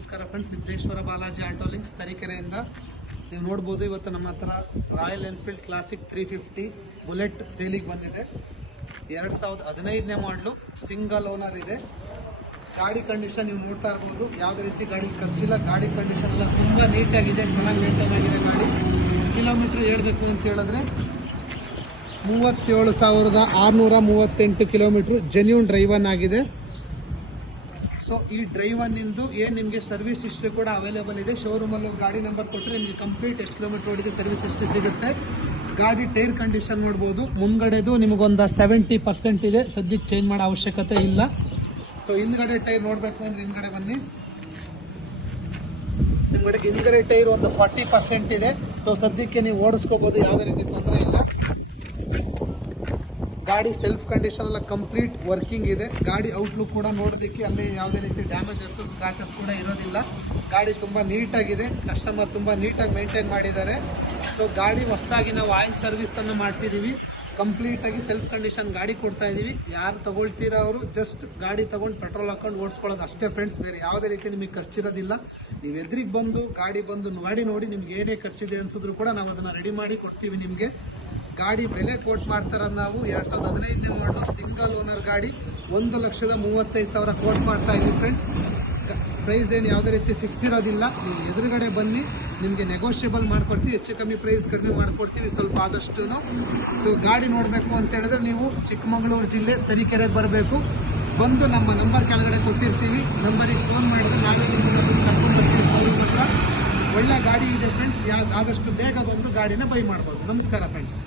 ನಮಸ್ಕಾರ friends, Siddeshwara Balaji auto links ತರೀಕೆರೆಯಿಂದ ನೀವು ನೋಡ್ಬೋದು. ಇವತ್ತು ನಮ್ಮ ಹತ್ರ ರಾಯಲ್ ಎನ್ಫೀಲ್ಡ್ ಕ್ಲಾಸಿಕ್ 350 ಬುಲೆಟ್ ಸೇಲಿಗೆ ಬಂದಿದೆ. 2015ನೇ ಮಾಡಲು, ಸಿಂಗಲ್ ಓನರ್ ಇದೆ. ಗಾಡಿ ಕಂಡೀಷನ್ ನೀವು ನೋಡ್ತಾ ಇರ್ಬೋದು, ಯಾವುದೇ ರೀತಿ ಗಾಡಿ ಖರ್ಚಿಲ್ಲ. ಗಾಡಿ ಕಂಡೀಷನ್ ಎಲ್ಲ ತುಂಬ ನೀಟಾಗಿದೆ, ಚೆನ್ನಾಗಿ ಮೇಂಟೈನ್ ಆಗಿದೆ. ಗಾಡಿ ಕಿಲೋಮೀಟ್ರ್ ಹೇಳ್ಬೇಕು ಅಂತ ಹೇಳಿದ್ರೆ 37,638 ಕಿಲೋಮೀಟ್ರು ಜೆನ್ಯೂನ್ ಡ್ರೈವನ್ ಆಗಿದೆ. ಸೊ ಈ ಡ್ರೈವನ್ನಿಂದು ಏನು ನಿಮಗೆ ಸರ್ವಿಸ್ ಹಿಸ್ಟ್ರಿ ಕೂಡ ಅವೈಲೇಬಲ್ ಇದೆ. ಶೋರೂಮಲ್ಲಿ ಗಾಡಿ ನಂಬರ್ ಕೊಟ್ಟರೆ ನಿಮಗೆ ಕಂಪ್ಲೀಟ್ ಎಷ್ಟು ಕಿಲೋಮೀಟರ್ ಓಡಿದೆ ಸರ್ವಿಸ್ ಹಿಸ್ಟ್ರಿ ಸಿಗುತ್ತೆ. ಗಾಡಿ ಟೈರ್ ಕಂಡೀಷನ್ ನೋಡ್ಬೋದು, ಮುಂದ್ಗಡೆದು ನಿಮಗೊಂದು 70% ಇದೆ, ಸದ್ಯಕ್ಕೆ ಚೇಂಜ್ ಮಾಡೋ ಅವಶ್ಯಕತೆ ಇಲ್ಲ. ಸೊ ಹಿಂದ್ಗಡೆ ಟೈರ್ ನೋಡಬೇಕು ಅಂದರೆ ಹಿಂದ್ಗಡೆ ಬನ್ನಿ, ನಿಮ್ಗಡೆ ಹಿಂದ್ಗಡೆ ಟೈರ್ ಒಂದು 40% ಇದೆ. ಸೊ ಸದ್ಯಕ್ಕೆ ನೀವು ಓಡಿಸ್ಕೋಬೋದು, ಯಾವುದೇ ರೀತಿ ತೊಂದರೆ ಇಲ್ಲ. ಗಾಡಿ ಸೆಲ್ಫ್ ಕಂಡೀಷನ್ ಎಲ್ಲ ಕಂಪ್ಲೀಟ್ ವರ್ಕಿಂಗ್ ಇದೆ. ಗಾಡಿ ಔಟ್ಲುಕ್ ಕೂಡ ನೋಡೋದಕ್ಕೆ ಅಲ್ಲಿ ಯಾವುದೇ ರೀತಿ ಡ್ಯಾಮೇಜಸ್ ಸ್ಕ್ರಾಚಸ್ ಕೂಡ ಇರೋದಿಲ್ಲ. ಗಾಡಿ ತುಂಬ ನೀಟಾಗಿದೆ, ಕಸ್ಟಮರ್ ತುಂಬ ನೀಟಾಗಿ ಮೇಂಟೈನ್ ಮಾಡಿದ್ದಾರೆ. ಸೊ ಗಾಡಿ ಹೊಸದಾಗಿ ನಾವು ಆಯಿಲ್ ಸರ್ವಿಸನ್ನು ಮಾಡಿಸಿದ್ದೀವಿ. ಕಂಪ್ಲೀಟಾಗಿ ಸೆಲ್ಫ್ ಕಂಡೀಷನ್ ಗಾಡಿ ಕೊಡ್ತಾ ಇದ್ದೀವಿ. ಯಾರು ತೊಗೊಳ್ತೀರೋ ಅವರು ಜಸ್ಟ್ ಗಾಡಿ ತೊಗೊಂಡು ಪೆಟ್ರೋಲ್ ಹಾಕೊಂಡು ಓಡಿಸ್ಕೊಳ್ಳೋದು ಅಷ್ಟೇ ಫ್ರೆಂಡ್ಸ್, ಬೇರೆ ಯಾವುದೇ ರೀತಿ ನಿಮಗೆ ಖರ್ಚಿರೋದಿಲ್ಲ. ನೀವು ಎದುರಿಗೆ ಬಂದು ಗಾಡಿ ಬಂದು ನೋಡಿ ನಿಮ್ಗೆ ಏನೇ ಖರ್ಚಿದೆ ಅನ್ಸಿದ್ರು ಕೂಡ ನಾವು ಅದನ್ನು ರೆಡಿ ಮಾಡಿ ಕೊಡ್ತೀವಿ ನಿಮಗೆ. ಗಾಡಿ ಬೆಲೆ ಕೋಟ್ ಮಾಡ್ತಾರದು ನಾವು 2015ನೇ ಮಾಡಲು ಸಿಂಗಲ್ ಓನರ್ ಗಾಡಿ 1,35,000 ಕೋಟ್ ಮಾಡ್ತಾ ಇದ್ದೀವಿ ಫ್ರೆಂಡ್ಸ್. ಪ್ರೈಸ್ ಏನು ಯಾವುದೇ ರೀತಿ ಫಿಕ್ಸ್ ಇರೋದಿಲ್ಲ. ನೀವು ಎದುರುಗಡೆ ಬನ್ನಿ, ನಿಮಗೆ ನೆಗೋಷಿಯಬಲ್ ಮಾಡಿಕೊಡ್ತೀವಿ, ಹೆಚ್ಚು ಕಮ್ಮಿ ಪ್ರೈಸ್ ಕಡಿಮೆ ಮಾಡಿಕೊಡ್ತೀವಿ ಸ್ವಲ್ಪ ಆದಷ್ಟು. ಸೊ ಗಾಡಿ ನೋಡಬೇಕು ಅಂತ ಹೇಳಿದ್ರೆ ನೀವು ಚಿಕ್ಕಮಗಳೂರು ಜಿಲ್ಲೆ ತರೀಕೆರೆಗೆ ಬರಬೇಕು. ಬಂದು ನಮ್ಮ ನಂಬರ್ ಕೆಳಗಡೆ ಕೊಟ್ಟಿರ್ತೀವಿ, ನಂಬರಿಗೆ ಫೋನ್ ಮಾಡಿದ್ರೆ ನಾವೇ ನಿಮ್ಮನ್ನು ಕರ್ಕೊಂಡು ಬರ್ತೀವಿ ಶೋರೂಮ್ ಹತ್ರ. ಒಳ್ಳೆ ಗಾಡಿ ಇದೆ ಫ್ರೆಂಡ್ಸ್, ಆದಷ್ಟು ಬೇಗ ಬಂದು ಗಾಡಿನ ಬೈ ಮಾಡ್ಬೋದು. ನಮಸ್ಕಾರ ಫ್ರೆಂಡ್ಸ್.